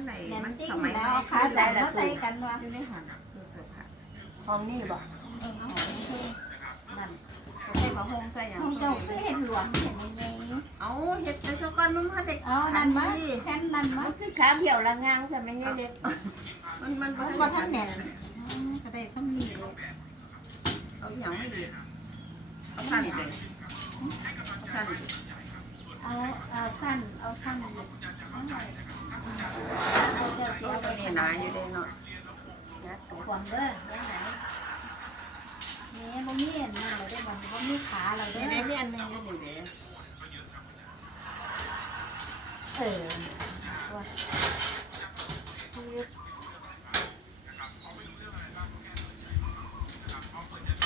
ันไหนมันสิ้งมัยนะอกขาใส่้วใส่กันวะอยู่ในหันดูเสือผ้าห้องนี่บ่เออของคือนั่นใส่ผ้าหใส่หยัองเจ้าคือเห็นหลวงเห็นยังไงเอาเห็ดไปซะก้อนมึงถ้าเด็กเอานั่นมยแค่นนั่นมั้ยคือขาเหี่ยวละงางใช่ไหมเนี่ยเด็กมันมันบ่บ่ทเนแหนมกะได้ซ้ำนี่เลาเอา่ยังไม่ดีกเอาสั้นเลยเอาสั้นเอาเอาสั้นเอาสั้นเลยนาอยู่เด้เนาะวความเด้อแม่ไหนแม่บ่มีหน้าเราได้บ่ด่มีขาเราได้เดได้มีอันหนึงอยู่นี่เด้เออตัว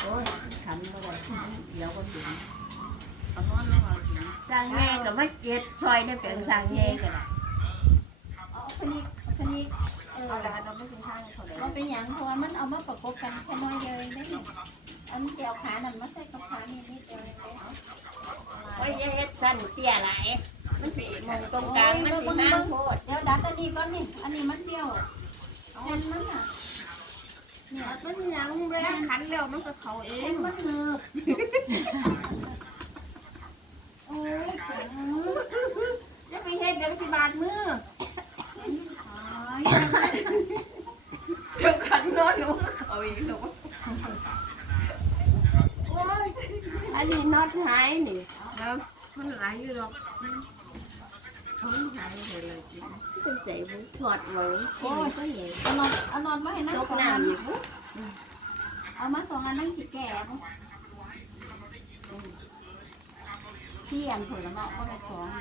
โอ้ยขันบ่ไดเดี๋ยวก็ถึงเอานอนลงเอาถึงสั่งแม่กั็มาเก็ดซอยได้เป็นสั่งแม่กันด้อคนนี้ันนี้เออเราไม่ถึงทางเลยเลยมันเป็นอย่างเพราะว่ามันเอามาประกบกันแค่น้อยเดียวเองได้หนึ่งอันเกี่ยวขาหนึ่งมาใส่กับขานี่นิดเดียวเองเหรโอ้ยเฮ็ดสั้นเตี้ยไรมันสีมันตรงกลาง มันสีน้ำโคตรเดี๋ยวดัดอันนี้ก่อนนี่ อันนี้มันเดียวแค่นั้นอ่ะเนี่ยมันยังแรงขันแล้วมันก็เขาเองมันเงือบโอ้ยจะไปเฮ็ดเดี๋ยวสิบาทมือเดี๋ยวขันนอนหนูเขาอีกหนูอันนี้น็อตหายนี่แล้วมันหลายอยู่หรอกมันเขาหายไปเลยจริงเป็นส่บุถอดหมดโอ้ยก็ใหญ่เอานอนเอานอนม่ให้นั่งสองอันอีกบุเอามาสองอันนั่งกี่แก่บุเชียนผลละเมาะก็ไม่ชสอง